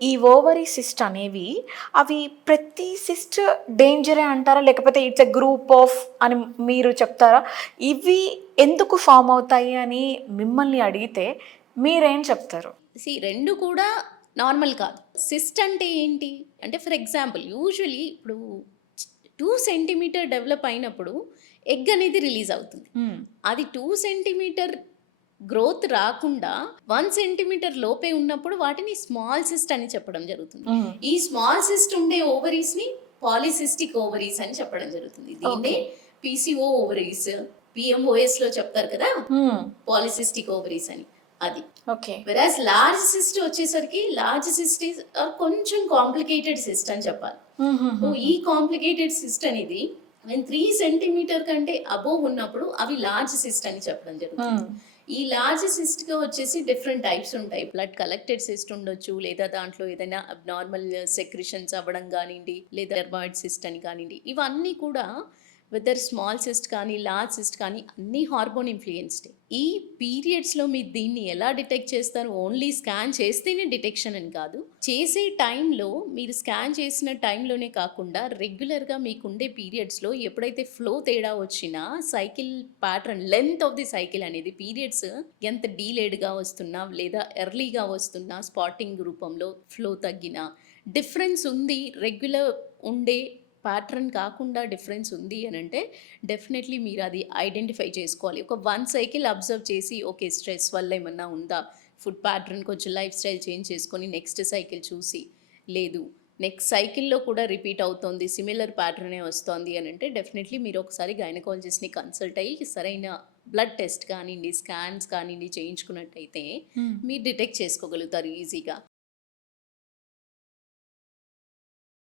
ఈ ovary cyst అనేవి అవి ప్రతి సిస్ట్ డేంజరే అంటారా? లేకపోతే ఇట్స్ ఎ గ్రూప్ ఆఫ్ అని మీరు చెప్తారా? ఇవి ఎందుకు ఫార్మ్ అవుతాయి అని మిమ్మల్ని అడిగితే మీరేం చెప్తారు? 2 కూడా నార్మల్ కాదు. సిస్ట్ అంటే ఏంటి? అంటే ఫర్ ఎగ్జాంపుల్ యూజువల్లీ ఇప్పుడు 2 సెంటీమీటర్ డెవలప్ అయినప్పుడు ఎగ్ అనేది రిలీజ్ అవుతుంది. హ్మ్. అది 2 సెంటీమీటర్ గ్రోత్ రాకుండా 1 సెంటీమీటర్ లోపే ఉన్నప్పుడు వాటిని స్మాల్ సిస్ట్ అని చెప్పడం జరుగుతుంది. హ్మ్. ఈ స్మాల్ సిస్ట్ ఉండే ఓవరీస్‌ని పాలిసిస్టిక్ ఓవరీస్ అని చెప్పడం జరుగుతుంది. దీన్నే ఓకే. పీసీఓ ఓవరీస్, పీఎంఓఎస్‌లో చెప్తారు కదా! హ్మ్. పాలిసిస్టిక్ ఓవరీస్ అని. అది. ఓకే. వెరాజ్ లార్జ్ సిస్ట్ వచ్చేసరికి లార్జ్ సిస్ట్ ఈజ్ కొంచెం కాంప్లికేటెడ్ సిస్ట్ అని చెప్పాలి. సో హుహుహుహు. ఈ కాంప్లికేటెడ్ సిస్ట్ అనేది 3 సెంటీమీటర్ కంటే అబోవ్ ఉన్నప్పుడు అవి లార్జ్ సిస్ట్ అని చెప్పడం జరుగుతుంది. హ్మ్. ఈ లార్జ్ సిస్ట్‌గా వచ్చేసి డిఫరెంట్ టైప్స్ ఉంటాయి. బ్లడ్ కలెక్టెడ్ సిస్ట్ ఉండొచ్చు. లేదా దాంట్లో ఏదైనా అబ్నార్మల్ సెక్రిషన్స్ అవ్వడం గానియండి, లేదా డెర్మాయిడ్ సిస్ట్ అని కానియండి. ఇవన్నీ కూడా వెదర్ స్మాల్ సిస్ట్ కానీ, లార్జ్ సిస్ట్ కానీ అన్నీ హార్మోన్ ఇన్‌ఫ్లూయెన్స్‌డే. ఈ పీరియడ్స్‌లో మీరు దీన్ని ఎలా డిటెక్ట్ చేస్తారు? ఓన్లీ స్కాన్ చేస్తేనే డిటెక్షన్ అని కాదు. చేసే టైంలో మీరు స్కాన్ చేసిన టైంలోనే కాకుండా రెగ్యులర్‌గా మీకుండే పీరియడ్స్‌లో ఎప్పుడైతే ఫ్లో తేడా వచ్చినా cycle pattern length of the cycle అనేది పీరియడ్స్ ఎంత డీలేడ్‌గా వస్తున్నా లేదా ఎర్లీగా వస్తున్నా స్పాటింగ్ రూపంలో ఫ్లో తగ్గినా డిఫరెన్స్ ఉంది రెగ్యులర్ ఉండే ప్యాటర్న్ కాకుండా డిఫరెన్స్ ఉంది అని అంటే డెఫినెట్లీ మీరు అది ఐడెంటిఫై చేసుకోవాలి. ఒక 1 సైకిల్ అబ్జర్వ్ చేసి ఓకే స్ట్రెస్ వల్ల ఏమన్నా ఉందా? ఫుడ్ ప్యాటర్న్ కొంచెం లైఫ్ స్టైల్ చేంజ్ చేసుకొని నెక్స్ట్ సైకిల్ చూసి లేదు నెక్స్ట్ సైకిల్‌లో కూడా రిపీట్ అవుతోంది. సిమిలర్ ప్యాటర్నే వస్తోంది అనంటే డెఫినెట్‌లీ మీరు ఒకసారి గైనకాలజిస్ట్‌ని కన్సల్ట్ అయ్యి సరైన బ్లడ్ టెస్ట్ కానియండి, స్కాన్స్ కానియండి చేయించుకున్నట్టయితే హ్మ్. మీరు డిటెక్ట్ చేసుకోగలుగుతారు ఈజీగా.